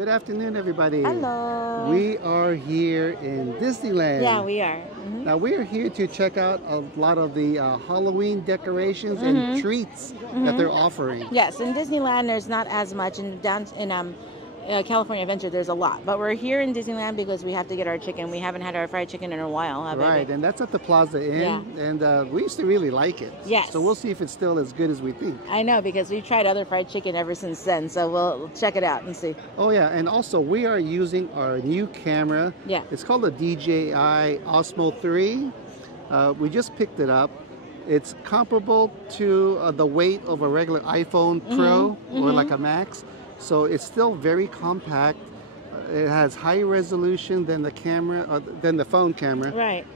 Good afternoon, everybody. Hello. We are here in Disneyland. Yeah, we are. Now, we are here to check out a lot of the Halloween decorations and treats that they're offering. Yes, in Disneyland, there's not as much. In California Adventure, there's a lot. But we're here in Disneyland because we have to get our chicken. We haven't had our fried chicken in a while, have we? Right, and that's at the Plaza Inn. Yeah. And we used to really like it. Yes. So we'll see if it's still as good as we think. I know, because we've tried other fried chicken ever since then. So we'll check it out and see. Oh, yeah. And also, we are using our new camera. Yeah. It's called the DJI Osmo 3. We just picked it up. It's comparable to the weight of a regular iPhone Pro or like a Max. So it's still very compact. It has higher resolution than the camera, than the phone camera. Right.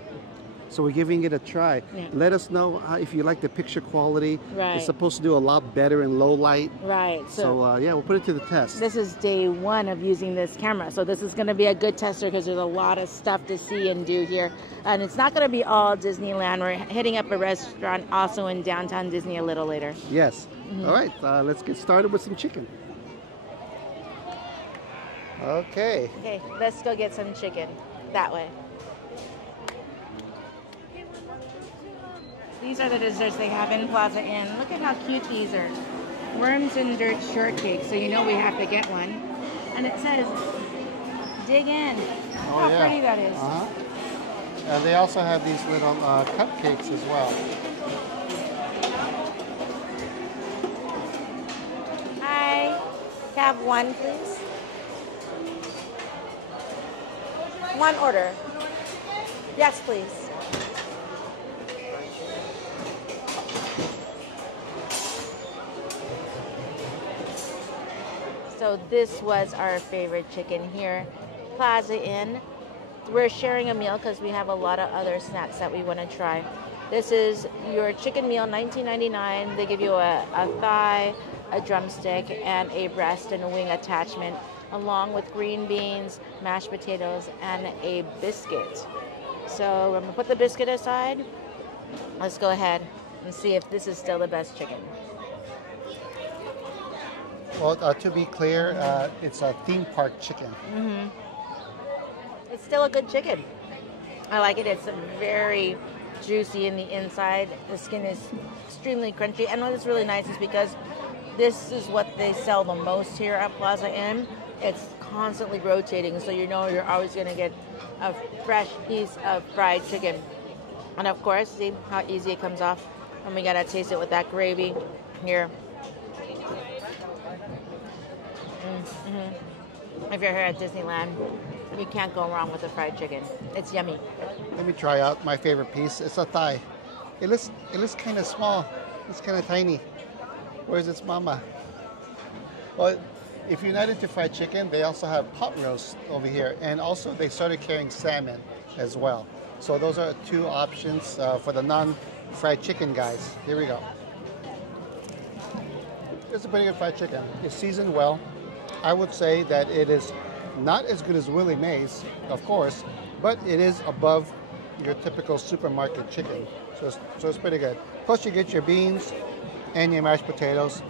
So we're giving it a try. Yeah. Let us know if you like the picture quality. Right. It's supposed to do a lot better in low light. Right. So yeah, we'll put it to the test. This is day one of using this camera. So this is going to be a good tester because there's a lot of stuff to see and do here. And it's not going to be all Disneyland. We're hitting up a restaurant also in downtown Disney a little later. Yes. All right. Let's get started with some chicken. Okay. Okay, let's go get some chicken that way. These are the desserts they have in Plaza Inn. Look at how cute these are. Worms and dirt shortcake, so you know we have to get one. And it says, dig in. How pretty that is. They also have these little cupcakes as well. Hi. Have one, please. One order. Yes, please. So this was our favorite chicken here, Plaza Inn. We're sharing a meal because we have a lot of other snacks that we want to try. This is your chicken meal, $19.99. They give you a thigh, a drumstick, and a breast and a wing attachment, along with green beans, mashed potatoes, and a biscuit. So I'm gonna put the biscuit aside. Let's go ahead and see if this is still the best chicken. Well, to be clear, it's a theme park chicken. It's still a good chicken. I like it. It's very juicy in the inside. The skin is extremely crunchy. And what's really nice is because this is what they sell the most here at Plaza Inn. It's constantly rotating, so you know you're always going to get a fresh piece of fried chicken. And of course, see how easy it comes off. And we got to taste it with that gravy here. If you're here at Disneyland, you can't go wrong with the fried chicken. It's yummy. Let me try out my favorite piece. It's a thigh. It looks kind of small. It's kind of tiny. Where's its mama? Well, if you're not into fried chicken, they also have pot roast over here. And also they started carrying salmon as well. So those are two options for the non-fried chicken guys. Here we go. It's a pretty good fried chicken. It's seasoned well. I would say that it is not as good as Willie Mae's, of course, but it is above your typical supermarket chicken. So it's pretty good. Plus you get your beans and your mashed potatoes.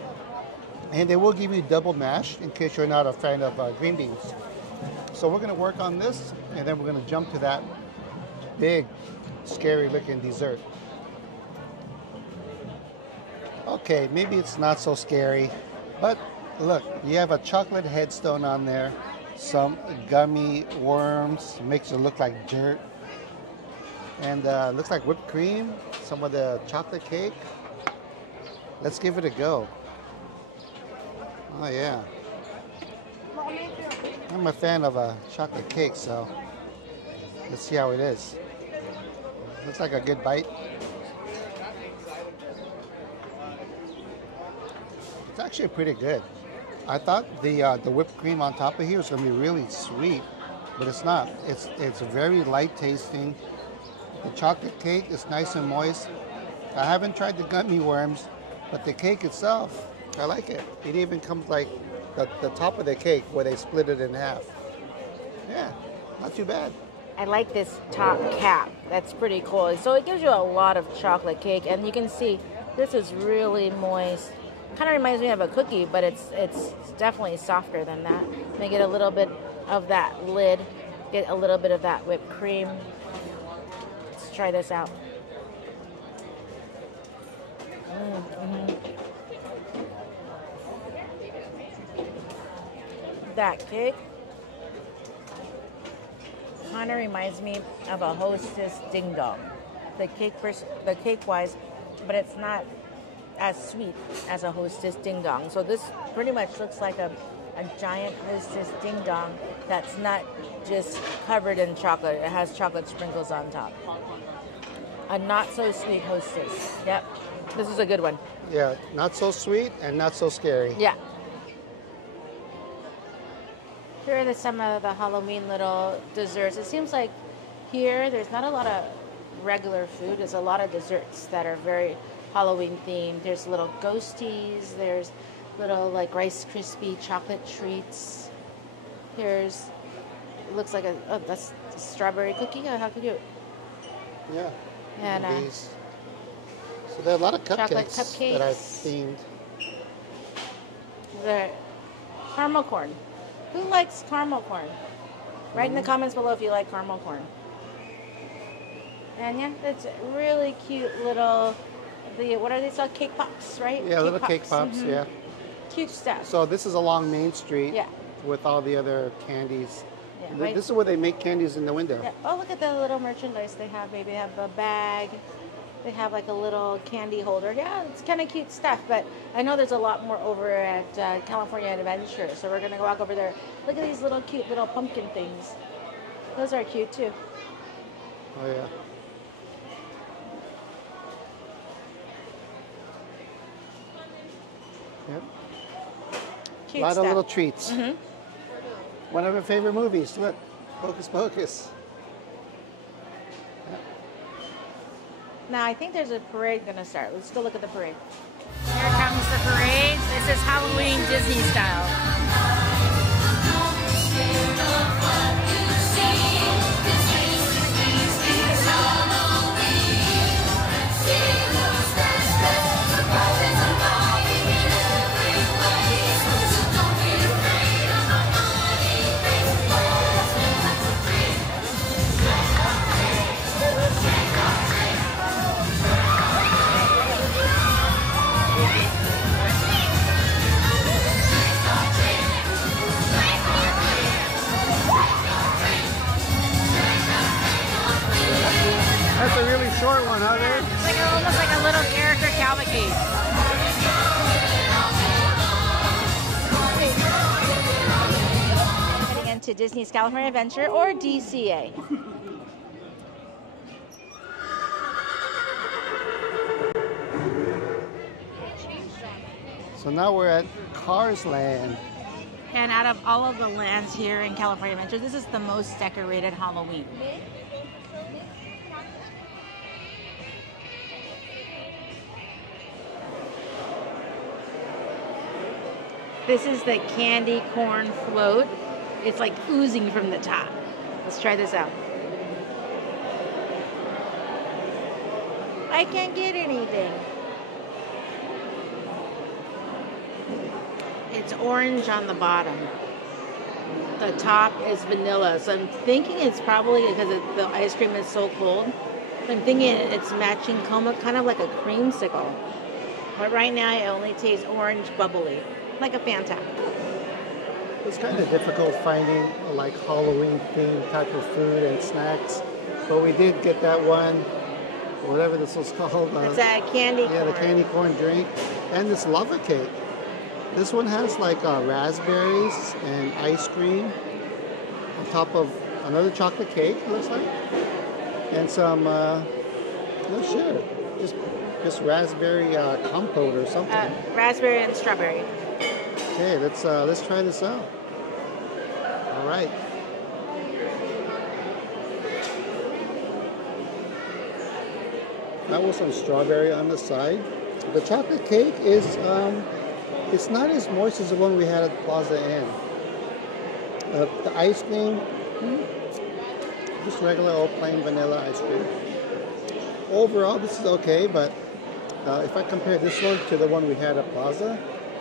And they will give you double mash in case you're not a fan of green beans. So we're going to work on this, and then we're going to jump to that big, scary-looking dessert. Okay, maybe it's not so scary, but look, you have a chocolate headstone on there, some gummy worms, makes it look like dirt, and looks like whipped cream, some of the chocolate cake. Let's give it a go. Oh yeah. I'm a fan of a chocolate cake, so let's see how it is. Looks like a good bite. It's actually pretty good. I thought the whipped cream on top of here was going to be really sweet, but it's not. It's very light tasting. The chocolate cake is nice and moist. I haven't tried the gummy worms, but the cake itself, I like it. It even comes like the top of the cake where they split it in half. Yeah, not too bad. I like this top cap. That's pretty cool. So it gives you a lot of chocolate cake, and you can see this is really moist, Kind of reminds me of a cookie, but it's definitely softer than that. They get a little bit of that lid, get a little bit of that whipped cream. Let's try this out. That cake kind of reminds me of a Hostess Ding Dong. The cake wise, but it's not as sweet as a Hostess Ding Dong. So this pretty much looks like a giant Hostess Ding Dong that's not just covered in chocolate. It has chocolate sprinkles on top. A not so sweet Hostess. Yep. This is a good one. Yeah, not so sweet and not so scary. Yeah. Here are some of the Halloween little desserts. It seems like here there's not a lot of regular food. There's a lot of desserts that are very Halloween themed. There's little ghosties. There's little like Rice Krispie chocolate treats. It looks like that's a strawberry cookie. How cute. Yeah. And these. So there are a lot of cupcakes that I've themed. The caramel corn. Who likes caramel corn? Write in the comments below if you like caramel corn. And yeah, it's really cute little, what are they called? Cake pops, right? Yeah, little cake pops, yeah. Cute stuff. So this is along Main Street with all the other candies. Yeah, right. This is where they make candies in the window. Yeah. Oh, look at the little merchandise they have, baby. They have a bag. They have like a little candy holder. Yeah, it's kind of cute stuff, but I know there's a lot more over at California Adventure, so we're going to walk over there. Look at these little cute little pumpkin things. Those are cute too. Oh, yeah. Yep. Cute a lot stuff. of little treats. One of my favorite movies. Look, Hocus Pocus. Now, I think there's a parade going to start. Let's go look at the parade. Here comes the parade. This is Halloween Disney style. That's a really short one, huh, babe? It's like almost like a little character cavalcade. Heading into Disney's California Adventure, or DCA. So now we're at Cars Land. And out of all of the lands here in California Adventure, this is the most decorated Halloween. This is the candy corn float. It's like oozing from the top. Let's try this out. I can't get anything. It's orange on the bottom. The top is vanilla. So I'm thinking it's probably because the ice cream is so cold. I'm thinking it's matching kind of like a creamsicle. But right now it only tastes orange bubbly. Like a Fanta. It's kind of difficult finding like Halloween themed type of food and snacks, but we did get that one, whatever this was called. It's a candy corn. Yeah, the candy corn drink, and this lava cake. This one has like raspberries and ice cream on top of another chocolate cake, it looks like, and some no sugar, just raspberry compote or something. Raspberry and strawberry. Okay, let's try this out. All right. That was some strawberry on the side. The chocolate cake is it's not as moist as the one we had at Plaza Inn. The ice cream, just regular old plain vanilla ice cream. Overall, this is okay, but If I compare this one to the one we had at Plaza,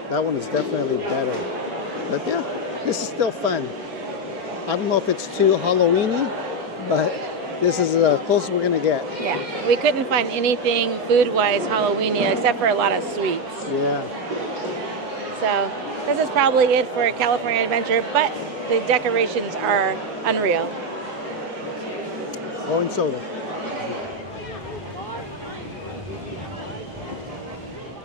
that one is definitely better. But yeah, this is still fun. I don't know if it's too Halloween-y, but this is the closest we're going to get. Yeah, we couldn't find anything food-wise Halloween-y except for a lot of sweets. Yeah. So this is probably it for California Adventure, but the decorations are unreal. Going soda.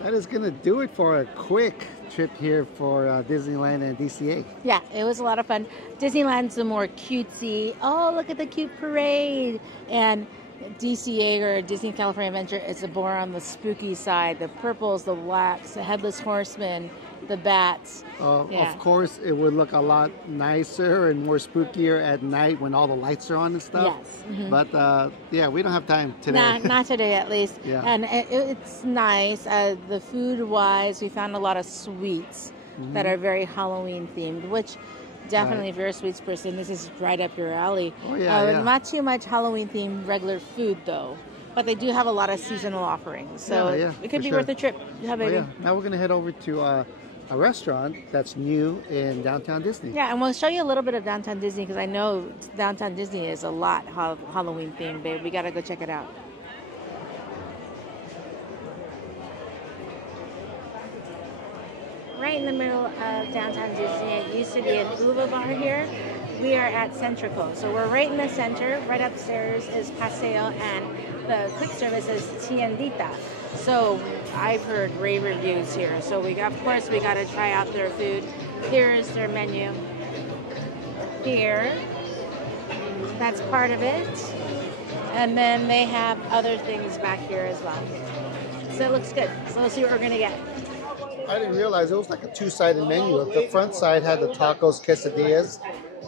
That is going to do it for a quick trip here for Disneyland and DCA. Yeah, it was a lot of fun. Disneyland's the more cutesy, oh, look at the cute parade. And DCA, or Disney California Adventure, is more on the spooky side. The purples, the blacks, the headless horseman, the bats. Yeah. Of course, it would look a lot nicer and more spookier at night when all the lights are on and stuff. Yes. Mm-hmm. But yeah, we don't have time today. Not today, at least. Yeah. And it's nice. The food-wise, we found a lot of sweets that are very Halloween themed, which definitely, if you're a sweets person, this is right up your alley. Oh, yeah. Not too much Halloween themed regular food, though. But they do have a lot of seasonal offerings. So it could be worth a trip. Yeah, baby. Oh, yeah. Now we're going to head over to a restaurant that's new in downtown Disney. Yeah, and we'll show you a little bit of downtown Disney because I know downtown Disney is a lot Halloween themed, babe. We got to go check it out. Right in the middle of downtown Disney, it used to be an uva bar here. We are at Centrico, so we're right in the center. Right upstairs is Paseo, and the quick service is Tiendita. So I've heard rave reviews here. So of course we got to try out their food. Here's their menu. Here, that's part of it. And then they have other things back here as well. So it looks good. So let's see what we're gonna get. I didn't realize it was like a two-sided menu. The front side had the tacos, quesadillas,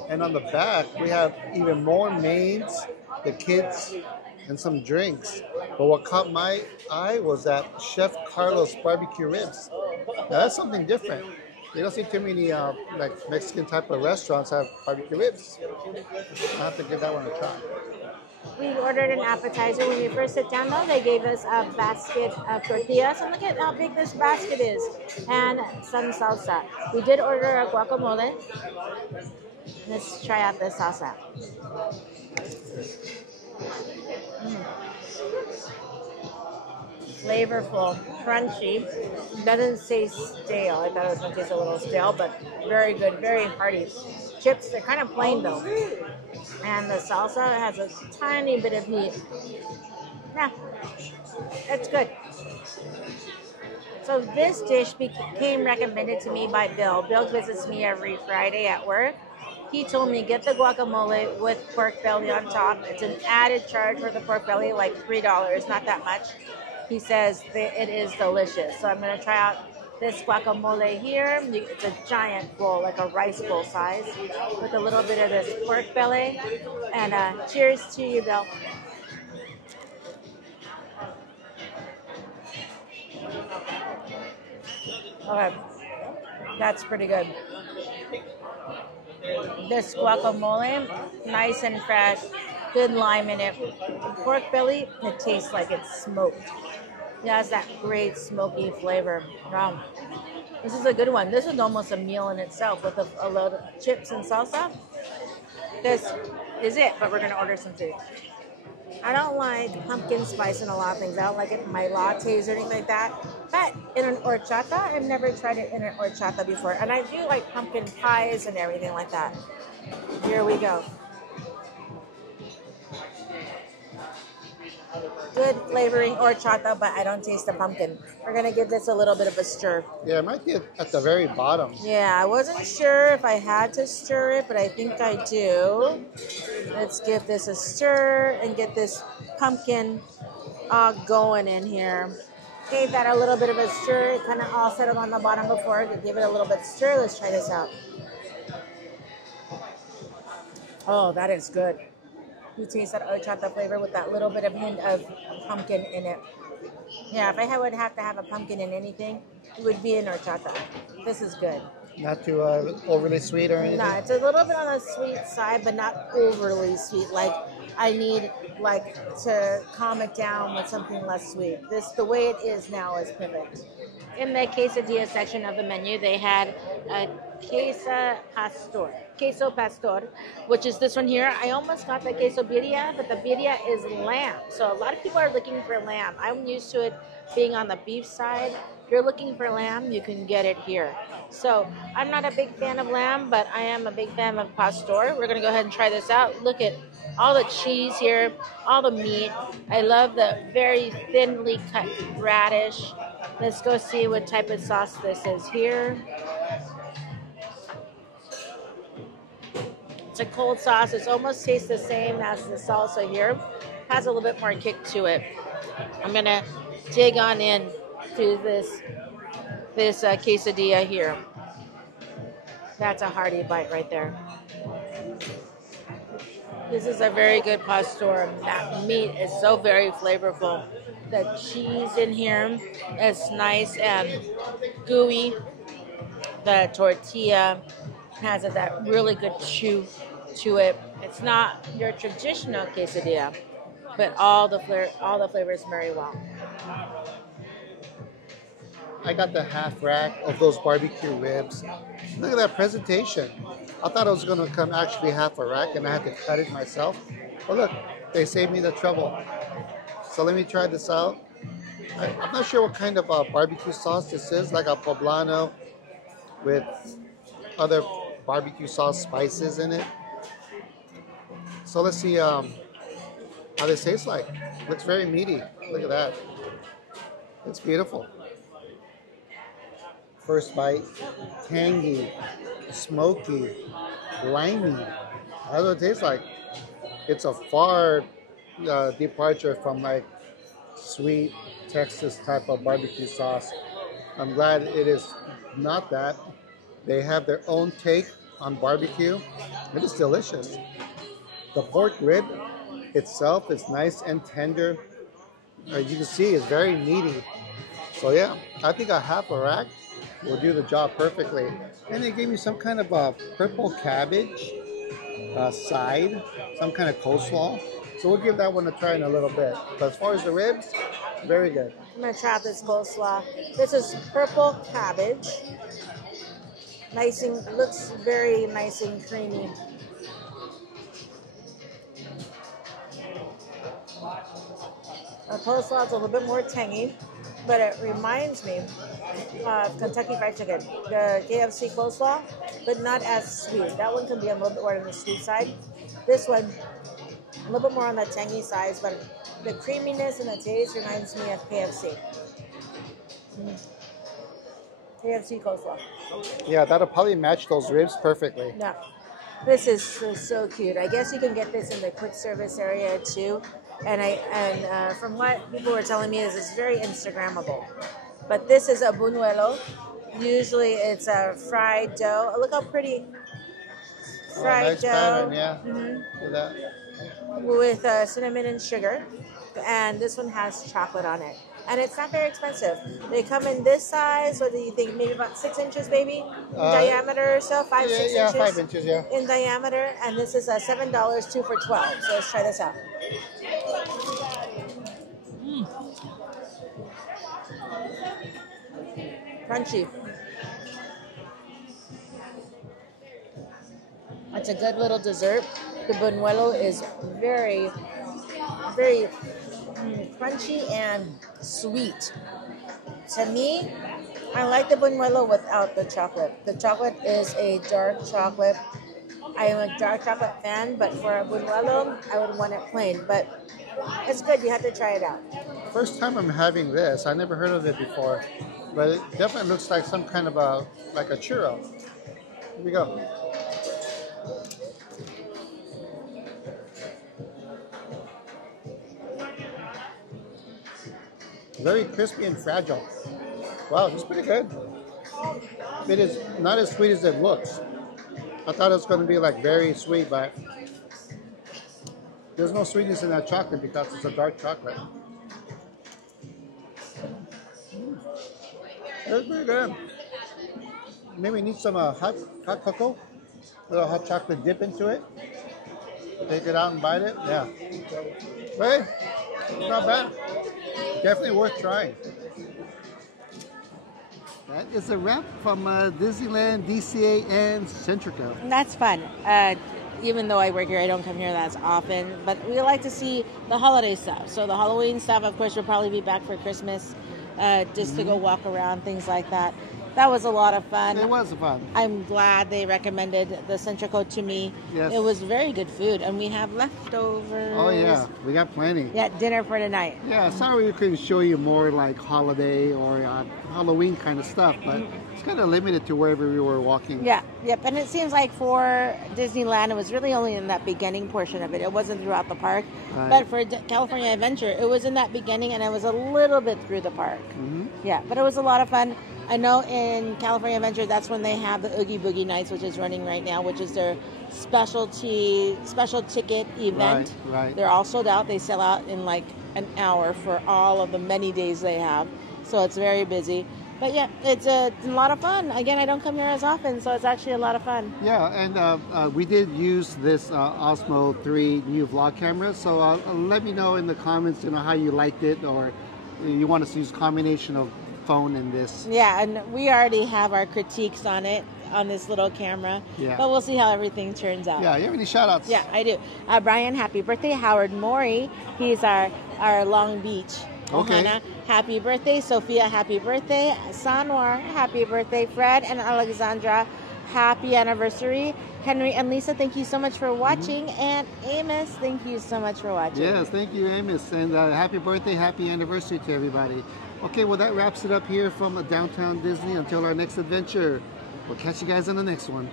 and on the back we have even more mains, the kids, and some drinks. But what caught my eye was that Chef Carlos BBQ Ribs. Now that's something different. You don't see too many like Mexican type of restaurants have barbecue ribs. I'll have to give that one a try. We ordered an appetizer. When we first sit down, though, they gave us a basket of tortillas. And look at how big this basket is. And some salsa. We did order a guacamole. Let's try out this salsa. Flavorful, crunchy. Doesn't taste stale. I thought it was going to taste a little stale, but very good, very hearty. Chips, they're kind of plain though. And the salsa has a tiny bit of heat. Yeah, it's good. So this dish became recommended to me by Bill. Bill visits me every Friday at work. He told me get the guacamole with pork belly on top. It's an added charge for the pork belly, like $3, not that much. He says it is delicious. So I'm going to try out this guacamole here. It's a giant bowl, like a rice bowl size, with a little bit of this pork belly. And cheers to you, Bill. Okay, that's pretty good. This guacamole, nice and fresh, good lime in it. The pork belly, it tastes like it's smoked. It has that great smoky flavor. Wow. This is a good one. This is almost a meal in itself with a load of chips and salsa. This is it, but we're going to order some food. I don't like pumpkin spice in a lot of things. I don't like it in my lattes or anything like that. But in an horchata, I've never tried it in an horchata before. And I do like pumpkin pies and everything like that. Here we go. Good flavoring horchata, but I don't taste the pumpkin. We're going to give this a little bit of a stir. Yeah, it might be at the very bottom. Yeah, I wasn't sure if I had to stir it, but I think I do. Let's give this a stir and get this pumpkin going in here. Gave that a little bit of a stir. It kind of all settled on the bottom before. Give it a little bit stir. Let's try this out. Oh, that is good. You taste that horchata flavor with that little bit of hint of pumpkin in it. Yeah, if I would have to have a pumpkin in anything, it would be an horchata. This is good. Not too overly sweet or anything? No, it's a little bit on the sweet side, but not overly sweet. Like I need like to calm it down with something less sweet. This, the way it is now, is perfect. In the quesadilla section of the menu, they had a queso pastor, which is this one here. I almost got the queso birria, but the birria is lamb. So a lot of people are looking for lamb. I'm used to it being on the beef side. If you're looking for lamb, you can get it here. So I'm not a big fan of lamb, but I am a big fan of pastor. We're gonna go ahead and try this out. Look at all the cheese here, all the meat. I love the very thinly cut radish. Let's go see what type of sauce this is here. It's a cold sauce. It almost tastes the same as the salsa here. Has a little bit more kick to it. I'm gonna dig on in to this quesadilla here. That's a hearty bite right there. This is a very good pastor. That meat is so very flavorful. The cheese in here is nice and gooey. The tortilla has that really good chew to it. It's not your traditional quesadilla, but all the flavors very well. I got the half rack of those barbecue ribs. Look at that presentation. I thought it was going to come actually half a rack and I had to cut it myself. But look, they saved me the trouble. So let me try this out. I'm not sure what kind of barbecue sauce this is, like a poblano with other barbecue sauce spices in it. So let's see how this tastes like. Looks very meaty. Look at that. It's beautiful. First bite, tangy, smoky, limey. That's what it tastes like. It's a far departure from like sweet Texas type of barbecue sauce. I'm glad it is not that. They have their own take on barbecue. It is delicious. The pork rib itself is nice and tender. As you can see, it's very meaty. So yeah, I think a half a rack will do the job perfectly. And they gave me some kind of a purple cabbage side, some kind of coleslaw. So we'll give that one a try in a little bit. But as far as the ribs, very good. I'm gonna try out this coleslaw. This is purple cabbage. Nice and looks very nice and creamy. The coleslaw is a little bit more tangy, but it reminds me of Kentucky Fried Chicken, the KFC coleslaw, but not as sweet. That one can be a little bit more on the sweet side. This one, a little bit more on the tangy side, but the creaminess and the taste reminds me of KFC. KFC coleslaw. Yeah, that'll probably match those ribs perfectly. Yeah. This is so cute. I guess you can get this in the quick service area too. And from what people were telling me, is it's very Instagrammable. But this is a buñuelo. Usually it's a fried dough. Look how pretty. Fried nice dough. Pattern, yeah. Mm-hmm. Look at that. With cinnamon and sugar. And this one has chocolate on it. And it's not very expensive. They come in this size. What do you think? Maybe about 6 inches, maybe? In diameter or so? 5, 6 inches? Yeah, 5 inches, yeah. In diameter. And this is $7, 2 for $12. So let's try this out. Crunchy. It's a good little dessert. The buñuelo is very, very crunchy and sweet. To me, I like the buñuelo without the chocolate. The chocolate is a dark chocolate. I am a dark chocolate fan, but for a buñuelo, I would want it plain. But it's good. You have to try it out. First time I'm having this. I never heard of it before. But it definitely looks like some kind of like a churro. Here we go. Very crispy and fragile. Wow, it's pretty good. It is not as sweet as it looks. I thought it was going to be like very sweet, but there's no sweetness in that chocolate because it's a dark chocolate. It's pretty good. Maybe need some hot cocoa, a little hot chocolate dip into it. Take it out and bite it. Yeah. But hey, not bad. Definitely worth trying. That is a wrap from Disneyland, DCA, and Centrico. That's fun. Even though I work here, I don't come here that often. But we like to see the holiday stuff. So the Halloween stuff, of course, we'll probably be back for Christmas, just to go walk around, things like that. That was a lot of fun. It was fun. I'm glad they recommended the Centrico to me. Yes. It was very good food, and we have leftovers. Oh, yeah. We got plenty. Yeah, dinner for tonight. Yeah, sorry we couldn't show you more like holiday or Halloween kind of stuff, but it's kind of limited to wherever we were walking. Yeah, yep. And it seems like for Disneyland, it was really only in that beginning portion of it. It wasn't throughout the park. Right. But for California Adventure, it was in that beginning, and it was a little bit through the park. Mm-hmm. Yeah, but it was a lot of fun. I know in California Adventure, that's when they have the Oogie Boogie Nights, which is running right now, which is their special ticket event. Right. They're all sold out. They sell out in like an hour for all of the many days they have. So it's very busy. But yeah, it's a lot of fun. Again, I don't come here as often, so it's actually a lot of fun. Yeah, and we did use this Osmo 3 new vlog camera. So let me know in the comments, how you liked it, or you want us to use a combination of phone and this. Yeah, and we already have our critiques on it, on this little camera. Yeah. But we'll see how everything turns out. Yeah, you have any shout outs? Yeah, I do. Brian, happy birthday. Howard Maury, he's our Long Beach. Okay. Ohana, happy birthday. Sophia, happy birthday. Sanwar, happy birthday. Fred and Alexandra, happy anniversary. Henry and Lisa, thank you so much for watching. And Amos, thank you so much for watching. Yes, thank you, Amos. And happy birthday, happy anniversary to everybody. Okay, well, that wraps it up here from downtown Disney. Until our next adventure, we'll catch you guys on the next one.